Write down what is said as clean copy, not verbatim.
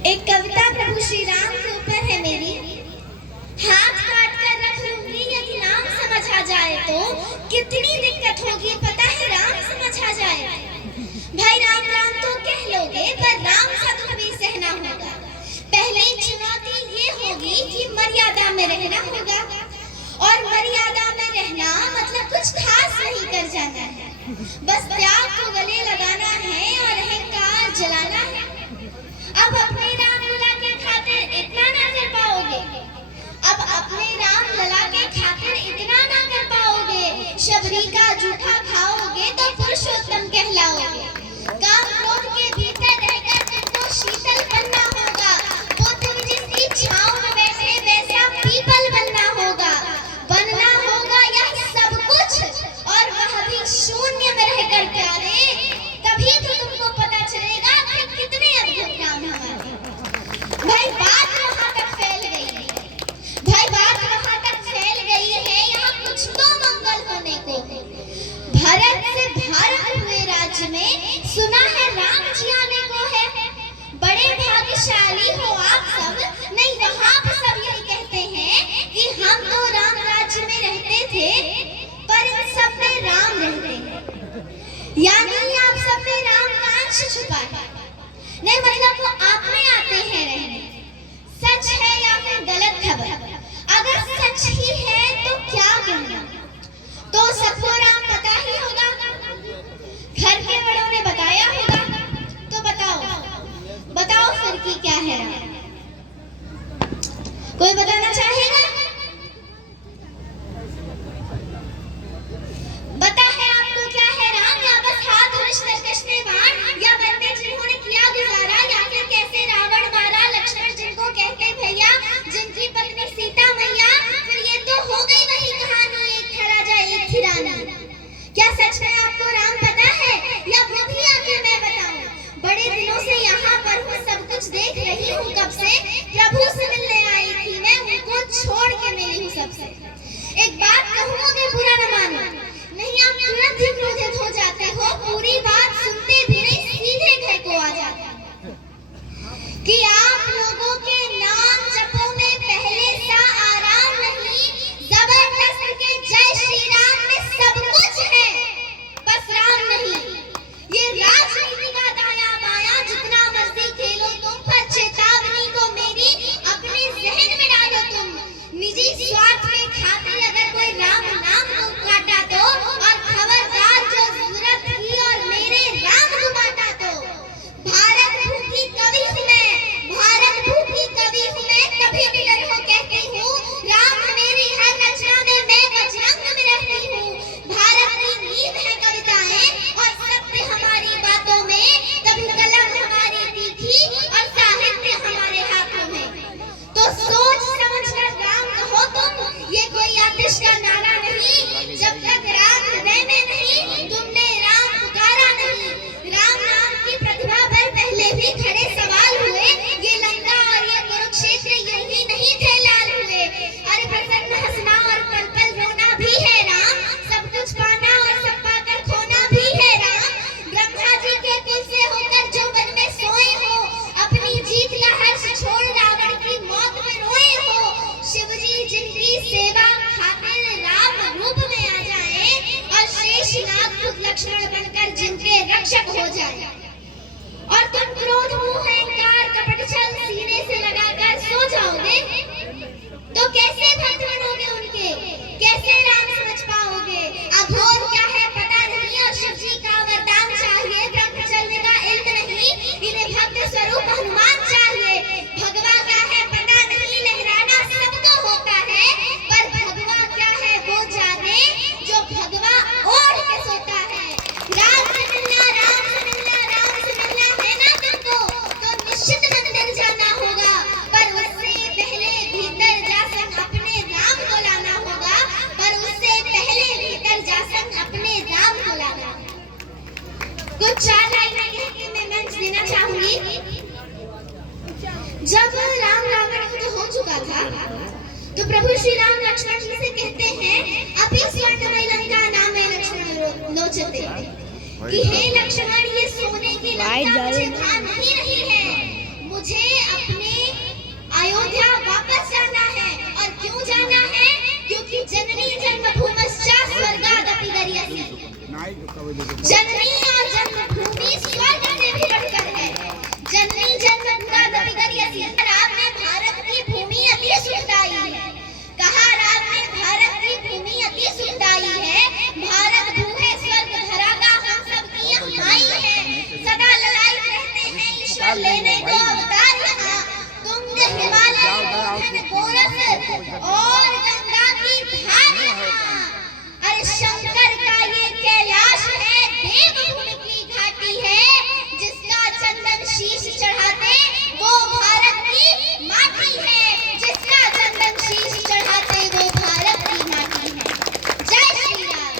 एक कविता प्रभु श्री राम के ऊपर है मेरी। हाथ काट कर रख लूंगी यदि नाम समझ आ जाए तो कितनी दिक्कत होगी पता है राम समझ आ जाए। भाई राम राम तो कह लोगे पर राम सा दुख भी सहना होगा। पहली चुनौती ये होगी कि मर्यादा में रहना होगा और मर्यादा में रहना मतलब कुछ खास नहीं कर जाना है, बस त्याग को गले लगाना है और अहंकार जलाना है। अब अपने राम लला के खातिर इतना ना कर पाओगे, अब अपने राम लला के खातिर इतना ना कर पाओगे। शबरी का जूठा खाओगे तो पुरुषोत्तम कहलाओगे। काम क्रोध के भीतर रहकर तुमको शीतल बनना होगा। वो तुम जिसकी छांव में बैठे वैसा पीपल बनना होगा। बनना होगा यह सब कुछ और वह भी शून्य में रहकर प्यारे। तभी तो तुमको पता चलेगा कि कितने अद्भुत नाम हमारे। भाई बात वहां तक फैल गई है, भाई बात वहां तक फैल गई है, यहाँ कुछ तो मंगल होने को। भारत से भारत हुए राज्य में सुना है राम जी आने को है। बड़े भाग्यशाली हो आप सब। नहीं वहां पर सब यही कहते हैं कि हम तो राम राज्य में रहते थे पर इन सब में राम रहते हैं, यानी आप सब में राम का अंश छुपा है। नहीं मतलब वो आप में आते हैं रहने। सच है या फिर गलत खबर? अगर सच ही है तो क्या कहना, तो सबको राम पता ही होगा, घर के बड़ों ने बताया होगा। तो बताओ फिर की क्या है राम? कोई बताना चाहेगा? बता है आपको क्या है राम? या बस हाथ और कसने बाण, या वन में जिन्होंने किया गुजारा, या फिर कैसे रावण मारा लक्ष्मण जिनको कहते भैया, जिनकी पत्नी सीता मैया। फिर ये तो हो गई वही कहानी, एक था राजा एक थी रानी। क्या सच में आपको राम पता है या वो भी आगे मैं बताऊं? बड़े दिनों से यहाँ पर हूँ, सब कुछ देख रही हूँ कब से। प्रभु से मिलने आई थी मैं, उनको छोड़ के मिली हूँ सबसे। एक बात कहूँगे बुरा न मानो, नहीं आप तुरंत ही क्रोधित हो जाते हो। पूरी बात सुनते भी नहीं सीधे घर को आ जाते हो कि आप लोगों के नाम जपो में पहले सा आराम नहीं। जबरदस्त के जय श्री राम में सब कुछ है, बस राम नहीं। ये राजनीति का दाया बाया जितना मर्जी खेलो तुम, पर चेतावनी को मेरी अपने जहन में डालो तुम। निजी स्वार्थ के खातिर अगर कोई राम नाम को काटा तो, और खबरदार जो जरूरत की और मेरे राम को बाटा तो। भारत भूखी कवि हूँ मैं, भारत भूखी कवि हूँ मैं, कभी निडर हो कहती हूँ राम मेरी हर रचना में, मैं बजरंग में रहती हूँ। भारत की नींव है कविताएं और सत्य हमारी बातों में, कभी कलम हमारी तीखी और साहित्य हमारे हाथों में। तो सोच समझ कर राम कहो तुम, ये कोई आतिश का नारा नहीं। जब तक राम हृदय में नहीं तुमने राम पुकारा नहीं। राम नाम की प्रतिभा पर पहले भी खड़े सवाल हुए, ये लंका और ये कुरुक्षेत्र यही नहीं थे लाल हुए। अरे प्रसन्न हंसना और पल पल रोना भी है राम, सब कुछ पाना और सब पाकर खोना भी है राम। ब्रह्मा जी के कुल से होकर जो वन में सोए हो, अपनी जीत का हर्ष छोड़ रावण की मौत में रोए हो। शिव जी जिनकी सेवा खातिर राम रूप में आ जाए और शेषनाग खुद लक्ष्मण बनकर जिनके रक्षक हो जाए। और तुम क्रोध मुंह अहंकार कपट छल सीने से लगाकर सो जाओगे तो कैसे भक्त बनोगे उनके, कैसे राम समझ पाओगे? अघोर क्या है पता नहीं और शिव जी का वरदान चाहिए। ब्रह्म चलने का इल्म नहीं, इन्हें भक्त स्वरूप हनुमान चाहिए। भगवा क्या है पता नहीं, लहराना सबको होता है, पर भगवा क्या है वो जाने जो भगवा ओढ़ के सोता है। राम से मिलना, राम से मिलना, राम से मिलना है ना तुमको तो निश्चित मंदिर जाना होगा, पर उससे पहले भीतर जा संग अपने राम को लाना होगा, पर उससे पहले भीतर जा संग अपने राम को लाना। कुछ 4 लाइनें कह के मैं मंच देना चाहूंगी। जब राम रावण युद्ध हो चुका था तो प्रभु श्री राम लक्ष्मण जी से कहते हैं अपि स्वर्णमय लंका नाम है लक्ष्मण लोचते, कि हे लक्ष्मण ये सोने की लंका मुझे भान नहीं रही है, मुझे राम ने भारत की भूमि अति सुखदाई है, कहा राम ने भारत की भूमि अति सुखदाई है, भारत भू है स्वर्ग धरा का हम सबकी यह माई है, सदा लड़ाई रहते हैं ईश्वर लेने को अवतार यहाँ, तुंग हिमालय गोवर्धन गोरस और गंगा की धार यहाँ। अरे शंकर का ये कैलाश है, देवभूमि की घाटी है, जिसका चंदन शीश चढ़ाते वो भारत की माटी है, जिसका चंदन शीश चढ़ाते वो भारत की माटी है। जय श्री राम।